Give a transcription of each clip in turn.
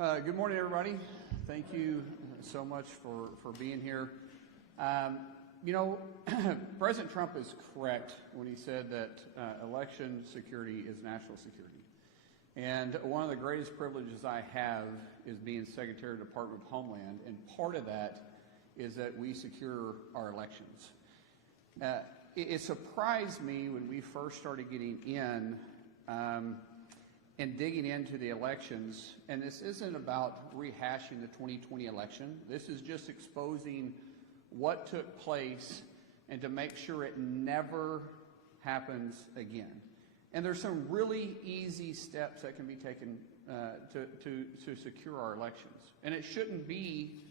Good morning, everybody. Thank you so much for being here. You know, President Trump is correct when he said that election security is national security. And one of the greatest privileges I have is being Secretary of the Department of Homeland, and part of that is that we secure our elections. It surprised me when we first started getting in and digging into the elections, and this isn't about rehashing the 2020 election. This is just exposing what took place and to make sure it never happens again. And there's some really easy steps that can be taken to secure our elections. And it shouldn't be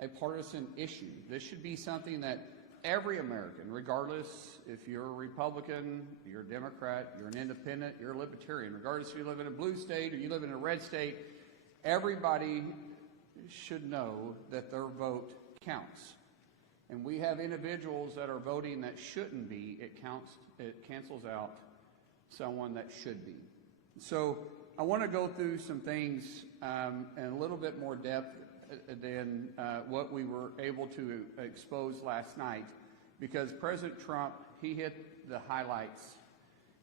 a partisan issue. This should be something that every American, regardless if you're a Republican, you're a Democrat, you're an independent, you're a libertarian, regardless if you live in a blue state or you live in a red state, everybody should know that their vote counts. And we have individuals that are voting that shouldn't be. It cancels out someone that should be. So I want to go through some things in a little bit more depth than what we were able to expose last night, because President Trump, he hit the highlights,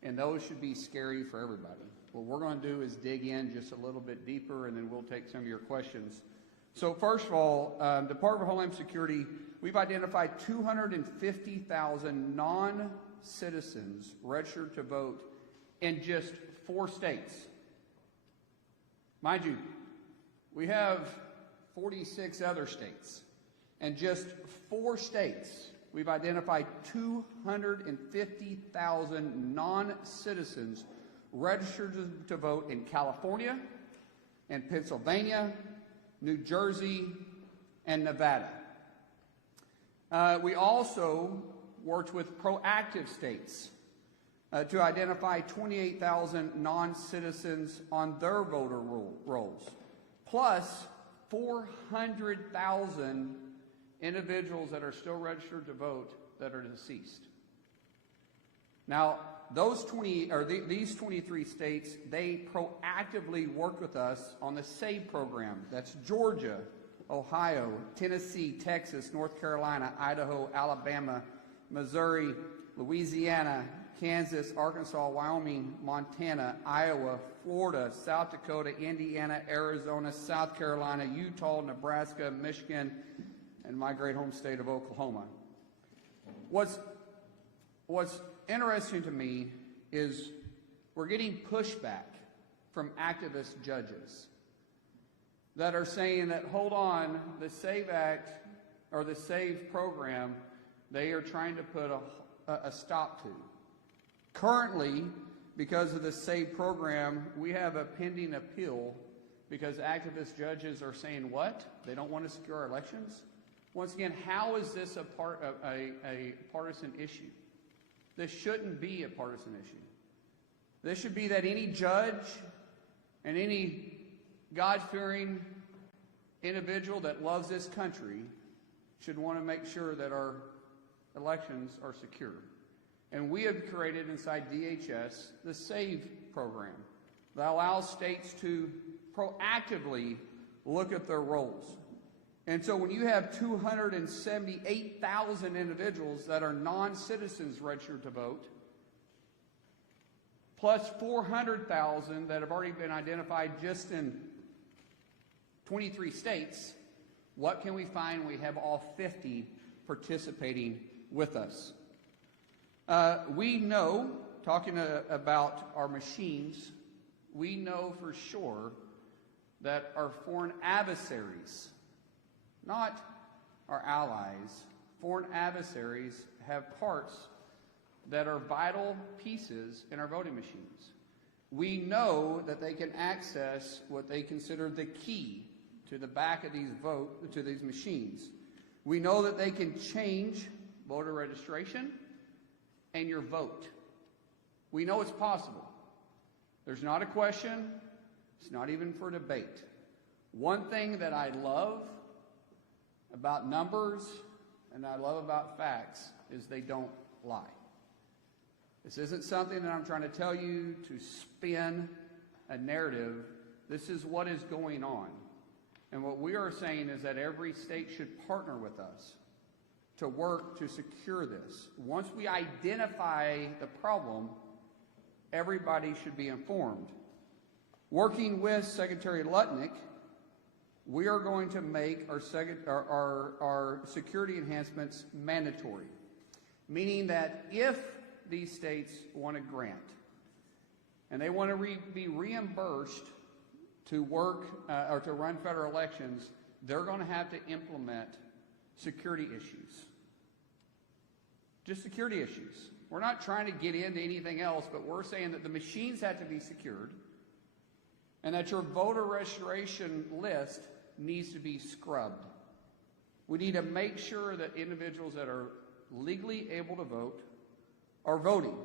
and those should be scary for everybody. What we're going to do is dig in just a little bit deeper, and then we'll take some of your questions. So first of all, Department of Homeland Security, we've identified 250,000 non-citizens registered to vote in just 4 states. Mind you, we have 46 other states. And just 4 states, we've identified 250,000 non-citizens registered to vote in California, and Pennsylvania, New Jersey, and Nevada. We also worked with proactive states to identify 28,000 non-citizens on their voter rolls, plus 400,000 individuals that are still registered to vote that are deceased. Now, these 23 states, they proactively worked with us on the SAVE program. That's Georgia, Ohio, Tennessee, Texas, North Carolina, Idaho, Alabama, Missouri, Louisiana, Kansas, Arkansas, Wyoming, Montana, Iowa, Florida, South Dakota, Indiana, Arizona, South Carolina, Utah, Nebraska, Michigan, and my great home state of Oklahoma. What's interesting to me is we're getting pushback from activist judges that are saying that, hold on, the SAVE Act or the SAVE program, they are trying to put a stop to. Currently, because of the SAVE program, we have a pending appeal because activist judges are saying what? They don't want to secure our elections? Once again, how is this a partisan issue? This shouldn't be a partisan issue. This should be that any judge and any God-fearing individual that loves this country should want to make sure that our elections are secure. And we have created inside DHS the SAVE program that allows states to proactively look at their rolls. And so when you have 278,000 individuals that are non-citizens registered to vote, plus 400,000 that have already been identified just in 23 states, what can we find? We have all 50 participating with us. We know, talking about our machines, we know for sure that our foreign adversaries, not our allies, foreign adversaries have parts that are vital pieces in our voting machines. We know that they can access what they consider the key to the back of these machines. We know that they can change voter registration and your vote. We know it's possible. There's not a question. It's not even for debate. One thing that I love about numbers and I love about facts is they don't lie. This isn't something that I'm trying to tell you to spin a narrative. This is what is going on. And what we are saying is that every state should partner with us to work to secure this. Once we identify the problem, everybody should be informed. Working with Secretary Lutnick, we are going to make our security enhancements mandatory, meaning that if these states want a grant and they want to be reimbursed to work or to run federal elections, they're going to have to implement security issues. Just security issues. We're not trying to get into anything else, but we're saying that the machines have to be secured and that your voter registration list needs to be scrubbed. We need to make sure that individuals that are legally able to vote are voting.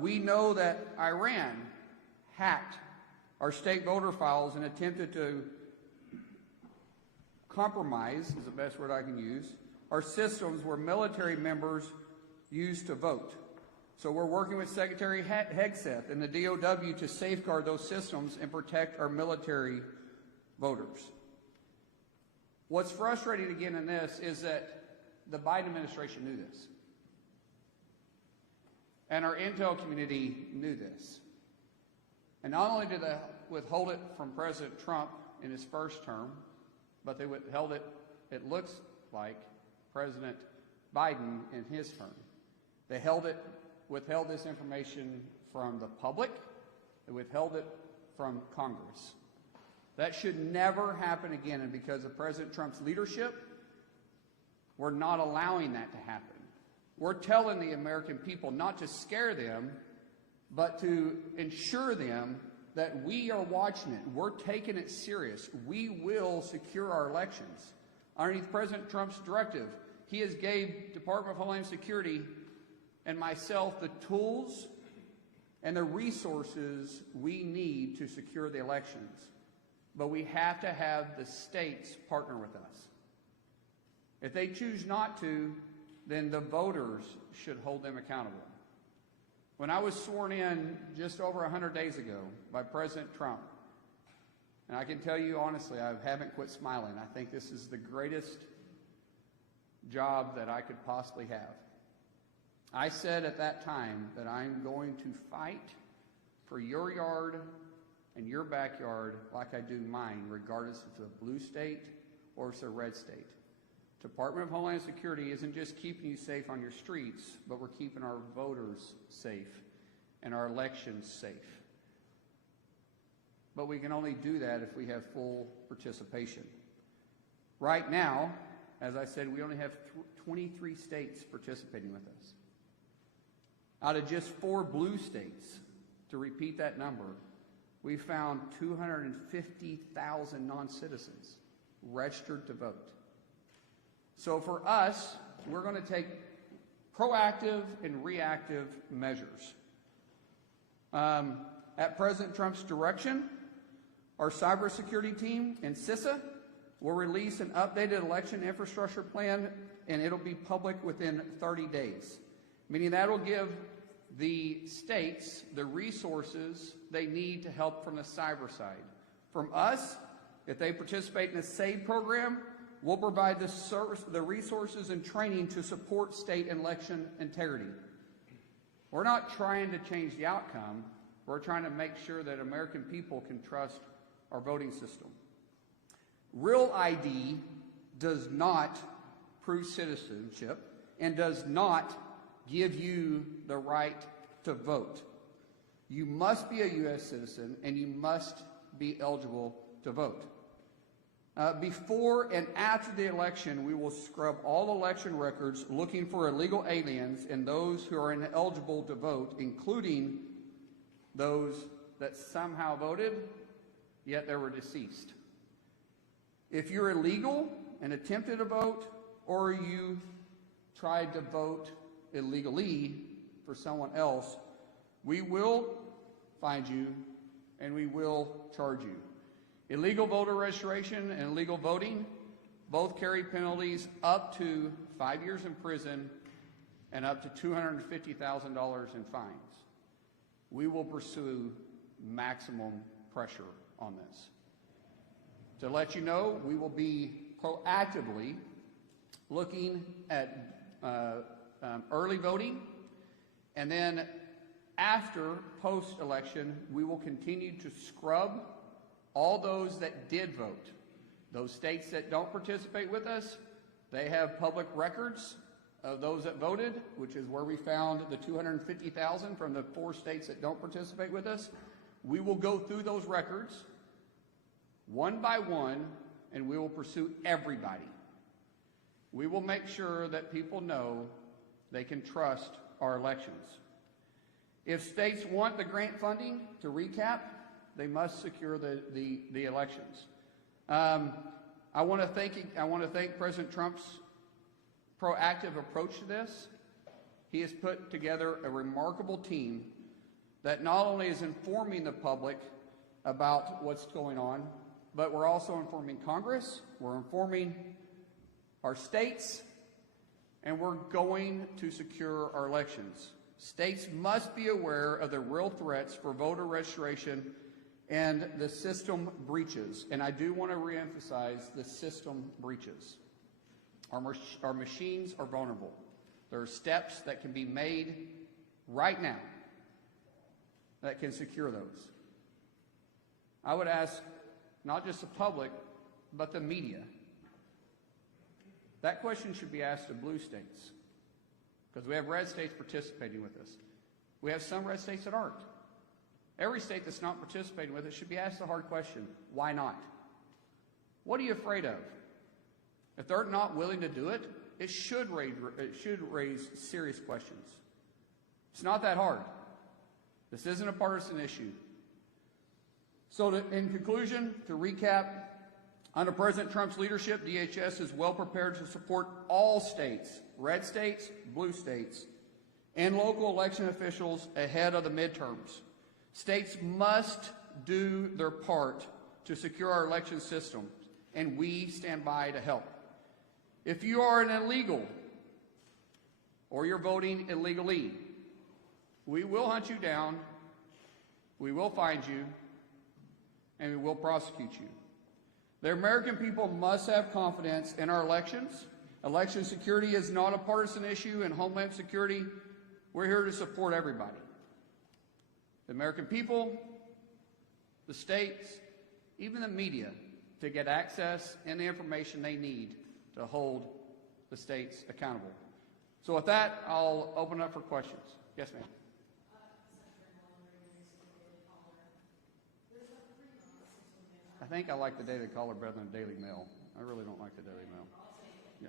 We know that Iran hacked our state voter files and attempted to compromise, is the best word I can use, our systems where military members used to vote. So we're working with Secretary Hegseth and the DOW to safeguard those systems and protect our military voters. What's frustrating again in this is that the Biden administration knew this. And our intel community knew this. And not only did they withhold it from President Trump in his first term, but they withheld it, it looks like, President Biden in his term. They withheld this information from the public. They withheld it from Congress. That should never happen again, and because of President Trump's leadership, we're not allowing that to happen. We're telling the American people not to scare them, but to ensure them that we are watching it. We're taking it serious. We will secure our elections. Underneath President Trump's directive, he has gave Department of Homeland Security and myself the tools and the resources we need to secure the elections. But we have to have the states partner with us. If they choose not to, then the voters should hold them accountable. When I was sworn in just over 100 days ago by President Trump, and I can tell you honestly, I haven't quit smiling. I think this is the greatest job that I could possibly have. I said at that time that I'm going to fight for your yard and your backyard like I do mine, regardless if it's a blue state or it's a red state. Department of Homeland Security isn't just keeping you safe on your streets, but we're keeping our voters safe and our elections safe. But we can only do that if we have full participation. Right now, as I said, we only have 23 states participating with us. Out of just 4 blue states, to repeat that number, we found 250,000 non-citizens registered to vote. So for us, we're going to take proactive and reactive measures. At President Trump's direction, our cybersecurity team and CISA will release an updated election infrastructure plan, and it'll be public within 30 days, meaning that will give the states the resources they need to help from the cyber side. From us, if they participate in the SAVE program, we'll provide the resources and training to support state election integrity. We're not trying to change the outcome. We're trying to make sure that American people can trust our voting system. Real ID does not prove citizenship and does not give you the right to vote. You must be a U.S. citizen and you must be eligible to vote. Before and after the election, we will scrub all election records looking for illegal aliens and those who are ineligible to vote, including those that somehow voted, yet they were deceased. If you're illegal and attempted to vote, or you tried to vote illegally for someone else, we will find you and we will charge you. Illegal voter registration and illegal voting both carry penalties up to 5 years in prison and up to $250,000 in fines. We will pursue maximum pressure on this. To let you know, we will be proactively looking at early voting, and then after post-election, we will continue to scrub all those that did vote. Those states that don't participate with us, they have public records of those that voted, which is where we found the 250,000 from the 4 states that don't participate with us. We will go through those records one by one, and we will pursue everybody. We will make sure that people know they can trust our elections. If states want the grant funding, to recap, they must secure the elections. I want to thank President Trump's proactive approach to this. He has put together a remarkable team that not only is informing the public about what's going on, but we're also informing Congress, we're informing our states, and we're going to secure our elections. States must be aware of the real threats for voter registration and the system breaches. And I do want to reemphasize the system breaches. Our machines are vulnerable. There are steps that can be made right now that can secure those. I would ask not just the public, but the media. That question should be asked of blue states, because we have red states participating with us. We have some red states that aren't. Every state that's not participating with us should be asked the hard question, why not? What are you afraid of? If they're not willing to do it, it should raise serious questions. It's not that hard. This isn't a partisan issue. So in conclusion, to recap, under President Trump's leadership, DHS is well prepared to support all states, red states, blue states, and local election officials ahead of the midterms. States must do their part to secure our election system, and we stand by to help. If you are an illegal or you're voting illegally, we will hunt you down, we will find you, and we will prosecute you. The American people must have confidence in our elections. Election security is not a partisan issue, and Homeland Security, we're here to support everybody. The American people, the states, even the media, to get access and the information they need to hold the states accountable. So with that, I'll open up for questions. Yes, ma'am. I think I like the Daily Caller better than the Daily Mail. I really don't like the Daily Mail. Yeah.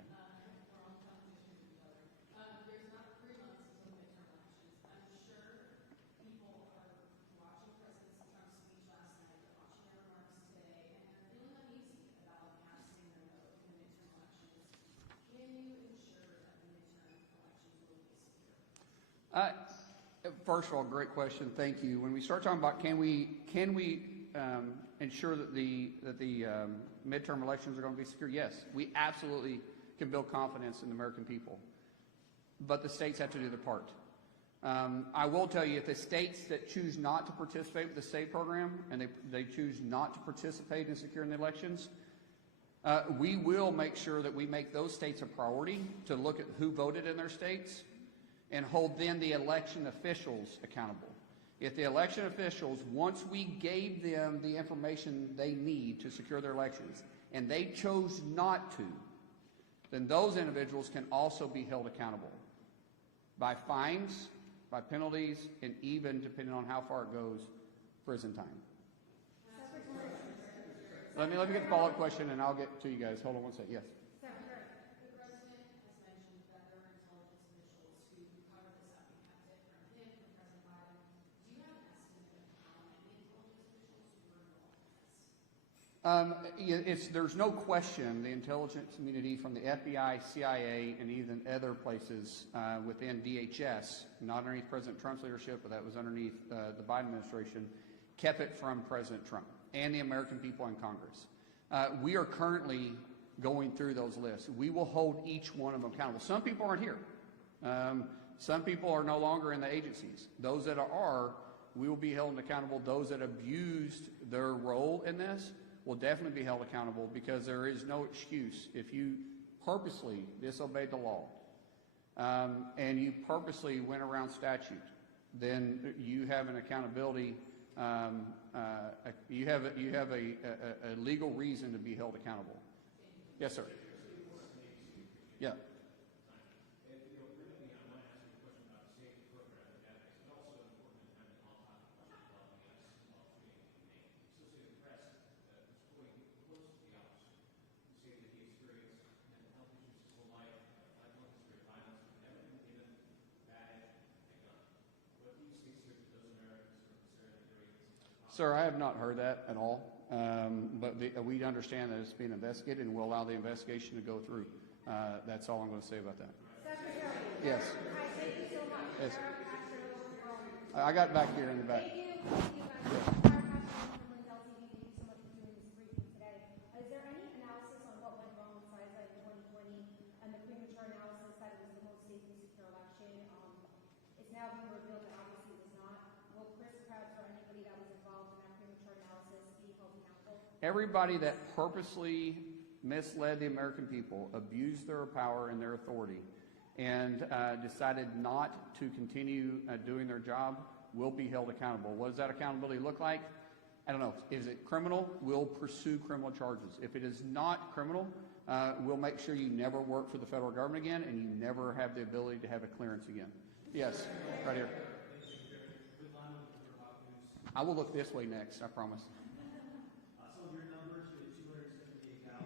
First of all, great question. Thank you. When we start talking about can we ensure that the midterm elections are going to be secure? Yes, we absolutely can build confidence in the American people, but the states have to do their part. I will tell you, if the states that choose not to participate with the state program and they choose not to participate in securing the elections, we will make sure that we make those states a priority to look at who voted in their states and hold then the election officials accountable. If the election officials, once we gave them the information they need to secure their elections, and they chose not to, then those individuals can also be held accountable by fines, by penalties, and even, depending on how far it goes, prison time. Let me get the follow-up question, and I'll get to you guys. Hold on one second. Yes. There's no question the intelligence community from the FBI, CIA, and even other places within DHS, not underneath President Trump's leadership, but that was underneath the Biden administration, kept it from President Trump and the American people in Congress. We are currently going through those lists. We will hold each one of them accountable. Some people aren't here. Some people are no longer in the agencies. Those that are, we will be held accountable. Those that abused their role in this will definitely be held accountable, because there is no excuse if you purposely disobeyed the law and you purposely went around statute. Then you have an accountability. You have a legal reason to be held accountable. Yes, sir. Yeah. Sir, I have not heard that at all, but we understand that it's being investigated, and we'll allow the investigation to go through. That's all I'm going to say about that. Secretary. Yes. Hi, thank you so much. Yes. Sarah, I got back here in the back. Thank you. Yes. Thank you so much for doing this briefing today. Is there any analysis on what went wrong with Sideline 2020 and the premature analysis that it was the most safe and secure election? It's now being revealed that obviously it was not. Will Chris Krebs or anybody that was involved in that premature analysis be held accountable? Everybody that purposely misled the American people, abused their power and their authority, and decided not to continue doing their job will be held accountable. What does that accountability look like? I don't know. Is it criminal? We'll pursue criminal charges. If it is not criminal, we'll make sure you never work for the federal government again, and you never have the ability to have a clearance again. Yes, right here. I will look this way next, I promise. So your numbers, the 278,000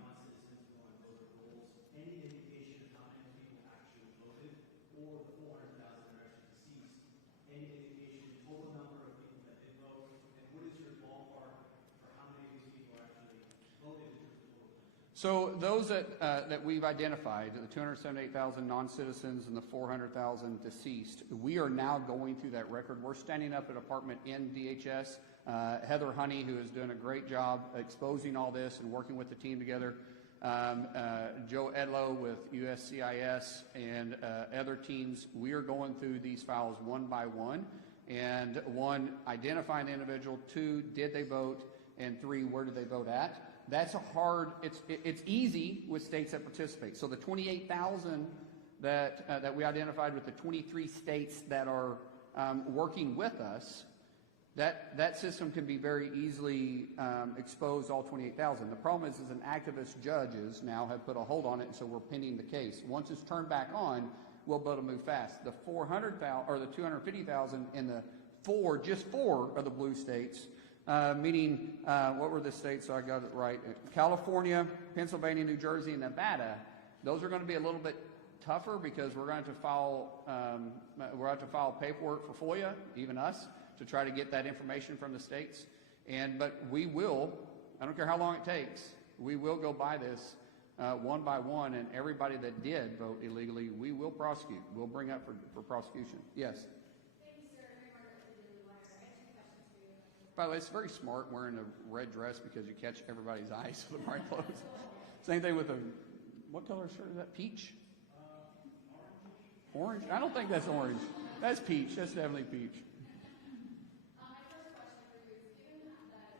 non-citizens who on voter rolls, any indication of how many people actually voted, or the 400,000 that are actually deceased? Any indication, total number of people that did vote, and what is your ballpark for how many of these people actually voted in terms of vote? So those that we've identified, the 278,000 non-citizens and the 400,000 deceased, we are now going through that record. We're standing up at a department in DHS. Heather Honey, who is doing a great job exposing all this and working with the team together. Joe Edlow with USCIS and other teams. We are going through these files one by one. And one, identifying the individual. Two, did they vote? And three, where did they vote at? That's a hard, it's easy with states that participate. So the 28,000 that we identified with the 23 states that are working with us, that system can be very easily exposed, all 28,000. The problem is an activist judges now have put a hold on it, and so we're pending the case. Once it's turned back on, we'll be able to move fast. The 400,000 or the 250,000 in the just four of the blue states. Meaning, what were the states? So I got it right. California, Pennsylvania, New Jersey, and Nevada. Those are going to be a little bit tougher because we're going to file paperwork for FOIA, even us, to try to get that information from the states. But we will. I don't care how long it takes. We will go by this one by one, and everybody that did vote illegally, we will prosecute. We'll bring up for prosecution. Yes. By the way, it's very smart wearing a red dress because you catch everybody's eyes with the right clothes. Same thing with what color shirt is that? Peach? Orange? I don't think that's orange. That's peach. That's definitely peach. My first question for you is, given that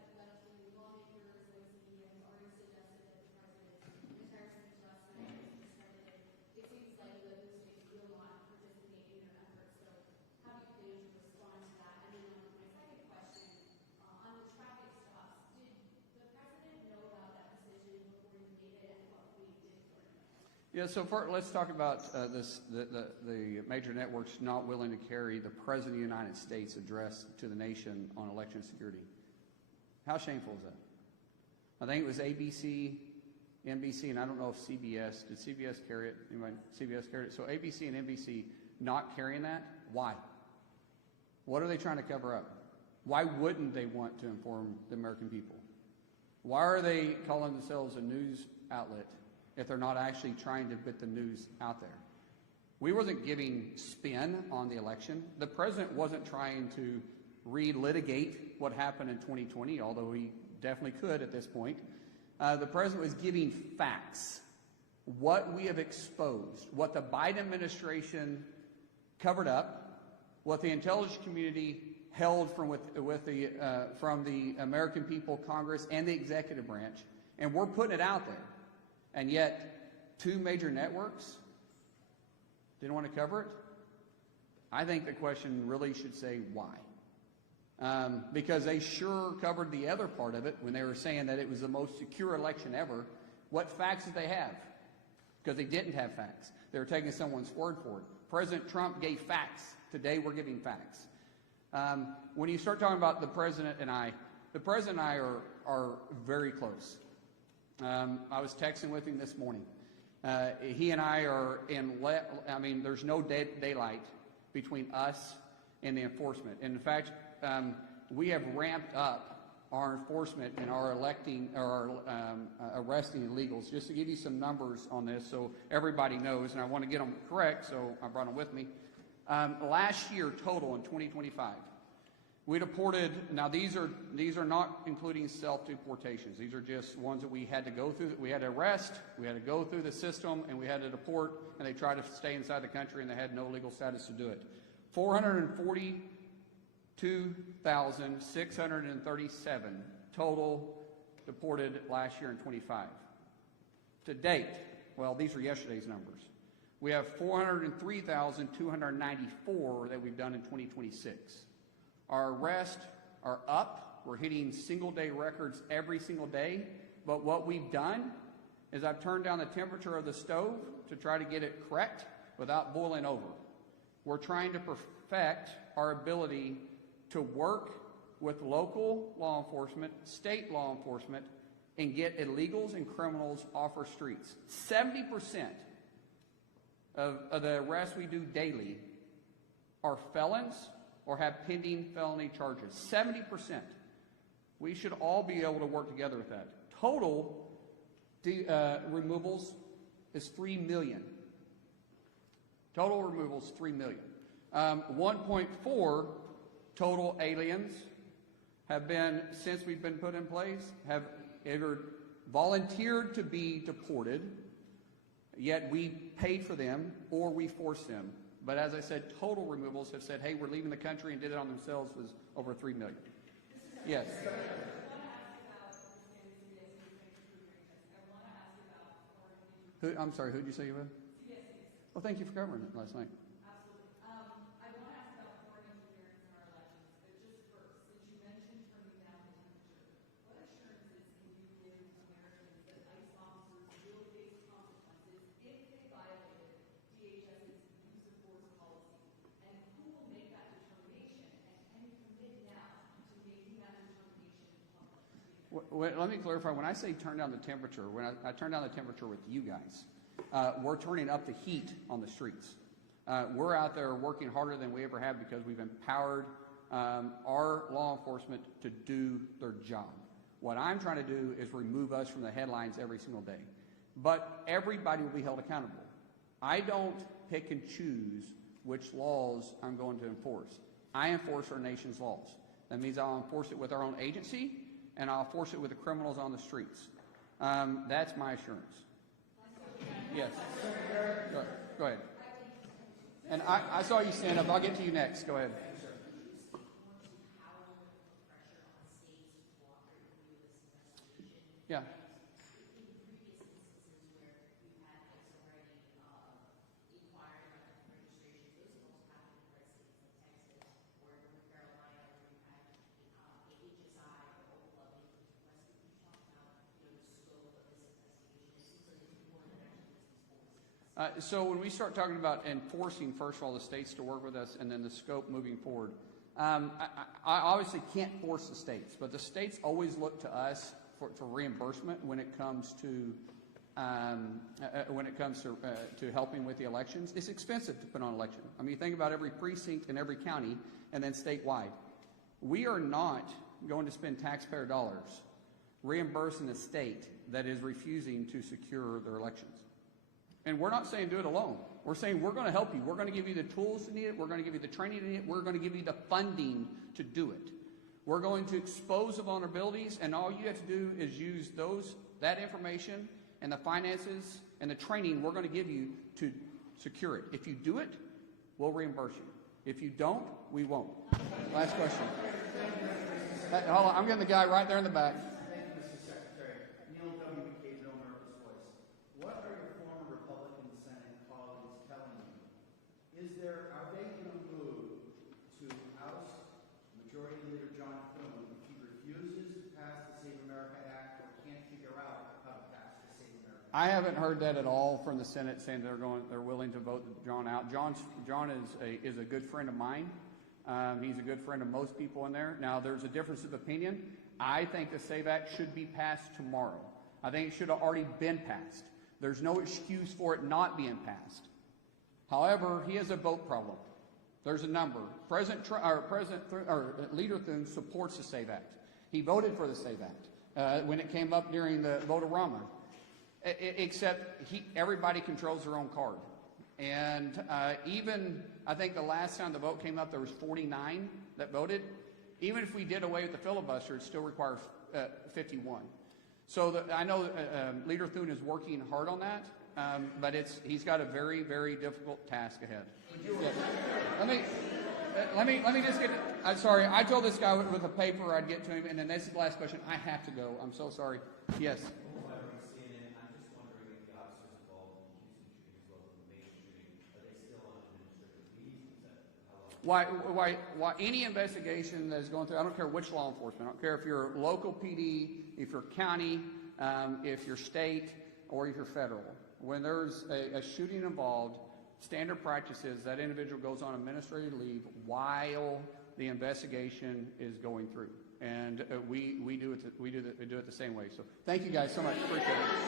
lawmakers like CBS already suggested that the president's entire adjustment is discredited, it seems like the blue states will not participate in your efforts. So how do you plan to respond to that? And then my second question, on the traffic stops, did the president know about that decision before he made it, and what we did for him? Yeah, so let's talk about the major networks not willing to carry the President of the United States address to the nation on election security. How shameful is that? I think it was ABC, NBC, and I don't know if CBS. Did CBS carry it? Anybody? CBS carried it. So ABC and NBC not carrying that? Why? What are they trying to cover up? Why wouldn't they want to inform the American people? Why are they calling themselves a news outlet if they're not actually trying to put the news out there? We wasn't giving spin on the election. The president wasn't trying to relitigate what happened in 2020, although he definitely could at this point. The president was giving facts, what we have exposed, what the Biden administration covered up, what the intelligence community held from the American people, Congress, and the executive branch, and we're putting it out there. And yet, 2 major networks didn't want to cover it. I think the question really should say why. Because they sure covered the other part of it when they were saying that it was the most secure election ever. What facts did they have? Because they didn't have facts. They were taking someone's word for it. President Trump gave facts. Today we're giving facts. When you start talking about the President and I are very close. I was texting with him this morning. He and I are there's no daylight between us and the enforcement. And in fact, we have ramped up our enforcement and our arresting illegals. Just to give you some numbers on this so everybody knows, and I want to get them correct, so I brought them with me. Last year total in 2025, we deported, now these are not including self-deportations. These are just ones that we had to go through, that we had to arrest, we had to go through the system, and we had to deport, and they tried to stay inside the country, and they had no legal status to do it. 442,637 total deported last year in 25. To date, well, these are yesterday's numbers. We have 403,294 that we've done in 2026. Our arrests are up. We're hitting single-day records every single day. But what we've done is I've turned down the temperature of the stove to try to get it correct without boiling over. We're trying to perfect our ability to work with local law enforcement, state law enforcement, and get illegals and criminals off our streets. 70% of the arrests we do daily are felons or have pending felony charges. 70%. We should all be able to work together with that. Total removals is 3 million. Total removals, 3 million. 1.4 total aliens have been, since we've been put in place, have either volunteered to be deported, yet we paid for them, or we forced them. But as I said, total removals have said, hey, we're leaving the country and did it on themselves was over 3 million. Yes. I'm sorry, who did you say you were? Well, thank you for covering it last night. Let me clarify. When I say turn down the temperature, when I turn down the temperature with you guys, we're turning up the heat on the streets. We're out there working harder than we ever have because we've empowered our law enforcement to do their job. What I'm trying to do is remove us from the headlines every single day. But everybody will be held accountable. I don't pick and choose which laws I'm going to enforce. I enforce our nation's laws. That means I'll enforce it with our own agency, and I'll force it with the criminals on the streets. That's my assurance. Yes. Go ahead. And I saw you stand up. I'll get to you next. Go ahead. Yeah. So when we start talking about enforcing, first of all, the states to work with us and then the scope moving forward, I obviously can't force the states, but the states always look to us for reimbursement when it comes to helping with the elections. It's expensive to put on an election. I mean, you think about every precinct in every county and then statewide. We are not going to spend taxpayer dollars reimbursing a state that is refusing to secure their elections. And we're not saying do it alone. We're saying we're going to help you. We're going to give you the tools to need it. We're going to give you the training to need it. We're going to give you the funding to do it. We're going to expose the vulnerabilities, and all you have to do is use that information and the finances and the training we're going to give you to secure it. If you do it, we'll reimburse you. If you don't, we won't. Last question. Hold on, I'm getting the guy right there in the back. Thank you, Mr. Secretary. Neil W. McCabe, No America's Voice. What are your former Republican Senate colleagues telling you? Are they in a mood to oust Majority Leader John Thune if he refuses to pass the Save America Act or can't figure out how to pass the Save America Act? I haven't heard that at all from the Senate saying they're willing to vote John out. John is a good friend of mine. He's a good friend of most people in there. Now, there's a difference of opinion. I think the SAVE Act should be passed tomorrow. I think it should have already been passed. There's no excuse for it not being passed. However, he has a vote problem. There's a number. Leader Thune supports the SAVE Act. He voted for the SAVE Act when it came up during the vote-a-rama. Except everybody controls their own card. And even, I think the last time the vote came up, there was 49 that voted. Even if we did away with the filibuster, it still requires 51. So I know Leader Thune is working hard on that, but he's got a very, very difficult task ahead. Yeah. Let me just get it. I'm sorry. I told this guy with a paper I'd get to him, and then this is the last question. I have to go. I'm so sorry. Yes. Why any investigation that is going through, I don't care which law enforcement, I don't care if you're local PD, if you're county, if you're state, or if you're federal. When there's a shooting involved, standard practice is that individual goes on administrative leave while the investigation is going through. And we do it the same way. So thank you guys so much. Appreciate it.